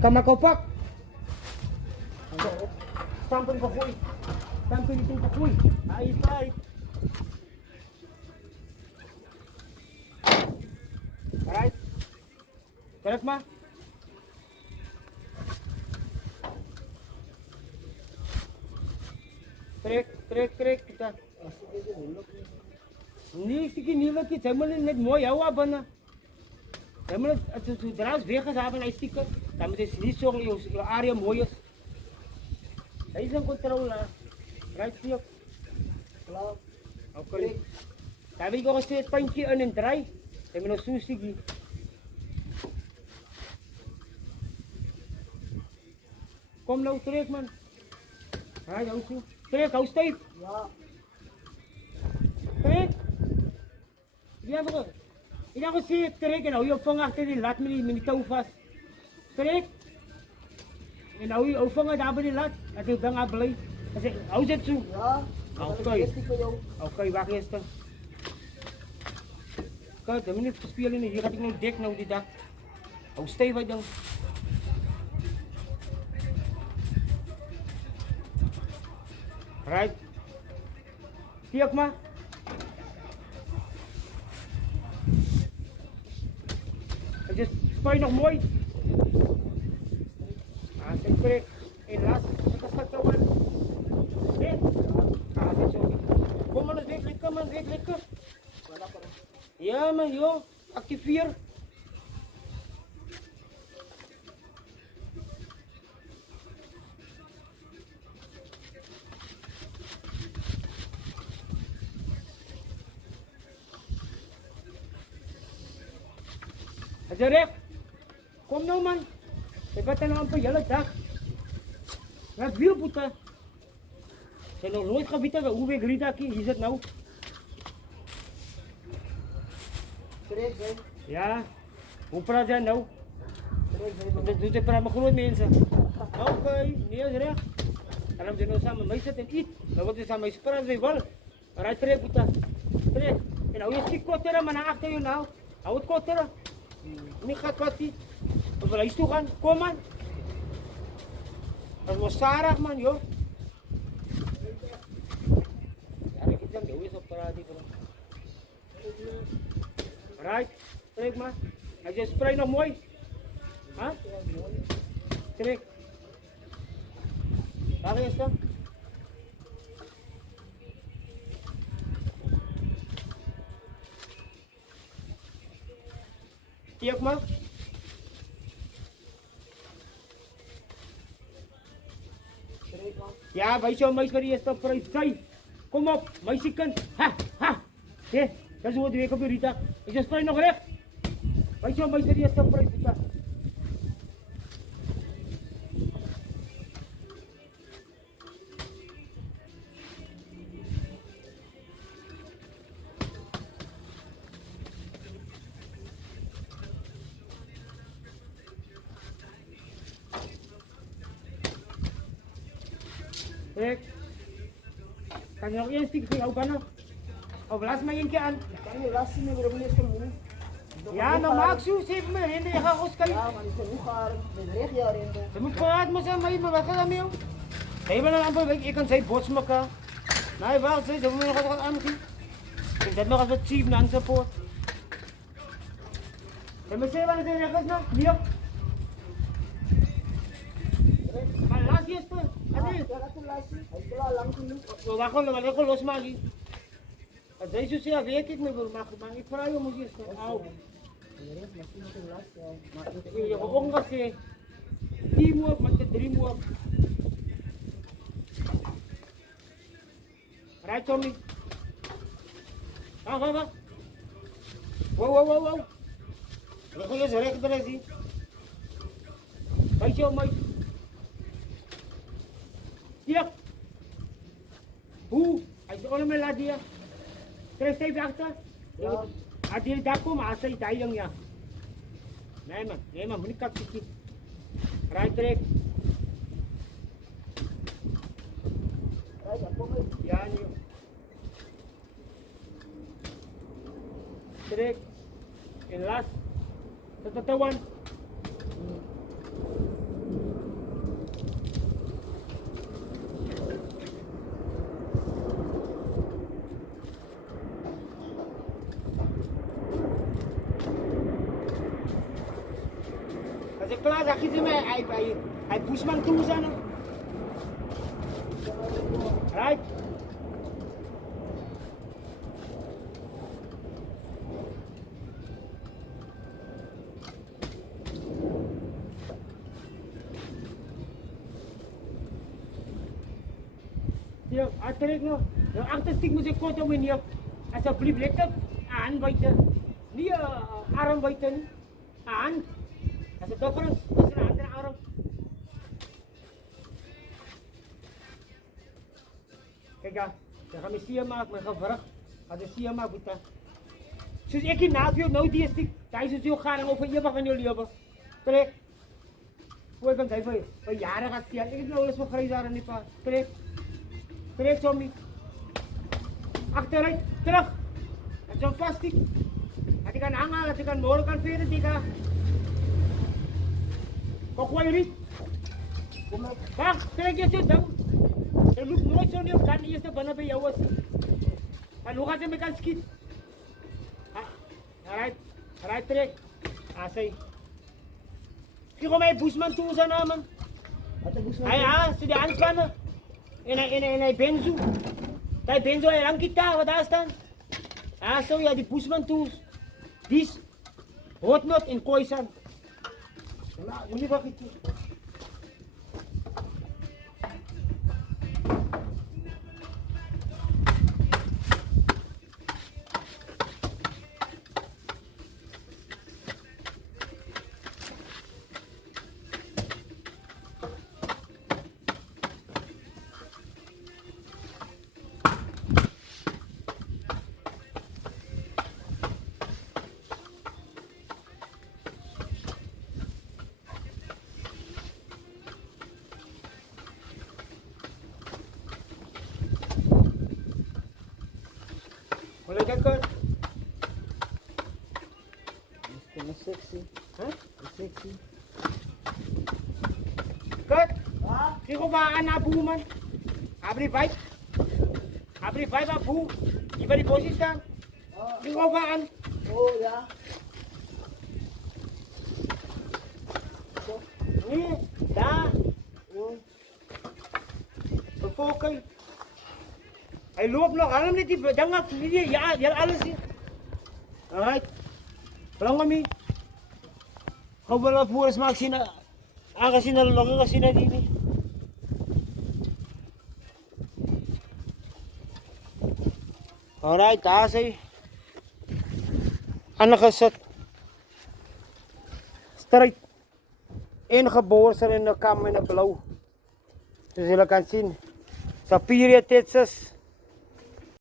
Kamakopak. Stampin kapoy. Stampin itong kapoy. Ayos right. Alright. Correct ma? Trek kita. Sige nilak ki zaman net mooi yawa bana. Zaman tu draas weg hebben hij stikken. Dan moet het niet zo je area mooi is. Hij is een controle. Right hier. Klaar. Oké. Daar wil ik ook een puntje in en draai. Dan moet nog zo sige. Kom nou trek man. Hij hou zo. Trek, hou stijf. Ja. Trek. Ja, maar. Ik dacht zie trek en hou je opvang achter die lat met die touw vast. Trek. En hou je opvangen daar bij die lat. Dat is dan aan blij. Hou zit zo. Ja. Oké, wacht eerst dan. Kijk, dan moet ik spelen. Hier gaat ik nog dik nou die dag. Hou stijf uit dan. Right. Stiek maar. Het is spuit nog mooi. Zet trek in last. Dat gaat zo aan. Nee. Zet zo. Kom maar eens weglekken man, weglekken. Ja man, joh. Activeer. Is je recht? Kom nou man. Ik ben er nou een hele dag. Wat wielpoeten. Zijn nog nooit geweten hoe we grieten hier zit nou. Ja. Hoe praat jij nou? Dat doet hij praat met grote mensen. Oké, nee is recht. En dan zijn we samen mee zitten en iets. Dan wordt hij samen spraak weer wel. Maar hij trekt poeten. Trek. En nou je stiek korter maar naar achter je nou. Hou het korter. Ini gaat wat die. Of wel eens toe gaan. Kom man. Dat was Sarah man joh. Ja, ik denk dat is op paraat. Right. Trek maar. Hij is spray nog mooi. Huh? Trek. Waar is dat? Stiek maar. Ja, wij zo meisje voor die eerste prijs. Kom op, meisjekind. Ha, ha. Hé, dat is hoe het weer op Rita. Is je spray nog recht? Wij zo meisje voor die eerste prijs. Trek. Kan je nog één stuk voor jou bannen? Of laat me één keer aan. Kan je lasten met de minister doen? Ja, nou maak zo, zeven me heen, je gaat ons kijken. Ja, maar die is genoeg haar, met recht jaar in de... Ze moet kwaad maar zijn, maar wat gaat dat mee? Hij wil een amper week, ik kan zijn bots elkaar. Nee, wacht, ze moeten nog wat aanzien. Ik zet nog eens wat chief aan support. En we zien wat er is nou? Hier. Maar laat je eens per. Ja, laat hem lasten. Hij is wel lang genoeg. We wachten, maar ik wil losmaken. Als deze zo weet ik me wil maken, maar ik vraag je moet je eens nou. Je hebt ook nog eens 10 uur, maar 3 uur. Right, Tommy? Wacht. Wow. We gaan eens recht erin zien. Kijk je, meid. Hier. Hoe? Hij is allemaal laat hier. Krijg je even achter? Ja. Als je daar komt, als je daar jong ja. Nee man, moet niet kakken. Right trek. Ja, nee. Trek. En last. Sa tatawan. Als ik klaar zag je ze mij, hij Bushman tools aan. Right? Ja, uiteindelijk nog. De achterstiek moet ik kort om in hier. Alsjeblieft, lekker aan buiten. Niet arm buiten. Aan. Dat is de difference. Dat is een andere arm. Kijk ja, dan gaan we sier maken, maar gaan verrig. Als we sier maken, moet dat. Soos ek hier na jou nou die stiek, daai soos jou gaan over ewig in jou lewe. Trek. Hoe kan jy vir jare gaan stel? Ek het nou alles vir grys daar in die pad. Trek. Trek Tommy. Achteruit, terug. Dat is vast stiek. Dat jy kan hangen, dat jy kan môre kan veren, tika. Kom gooi Riet. Kom op. Wacht, trek jy so ding. Jy loop nooit so nie op kan eerste binne by jou is. En hoe gaan jy my kan skiet? Alright, trek. Asai. Kijk hoe my Bushman tools aan man. Wat 'n Bushman? Hy so die aanspanne. En hy benzo. Hy benzo hy lang kita wat daar staan. So ja die Bushman tools. Dis hotnot en koisan. Nou, moenie wag dit. Boleh kan kau? Kena seksi. Hah? Seksi. Kut? Ha? Kiko ba abu man? Abri pipe abu. Iba di posisi kan? Kiko ba an? Oh ya. Ni, dah. Oh. Vervolgens. Hij loopt nog allemaal niet die dangen, ja, alles hier. Alright. Belang me. Kau wel voor eens maak zien, aangezien er nog een gezien die niet. Alright, daar is hij. Aangezet. Strijd. Ingeboren in de kam in de blauw. Zoals jullie kan zien. Superior Texas.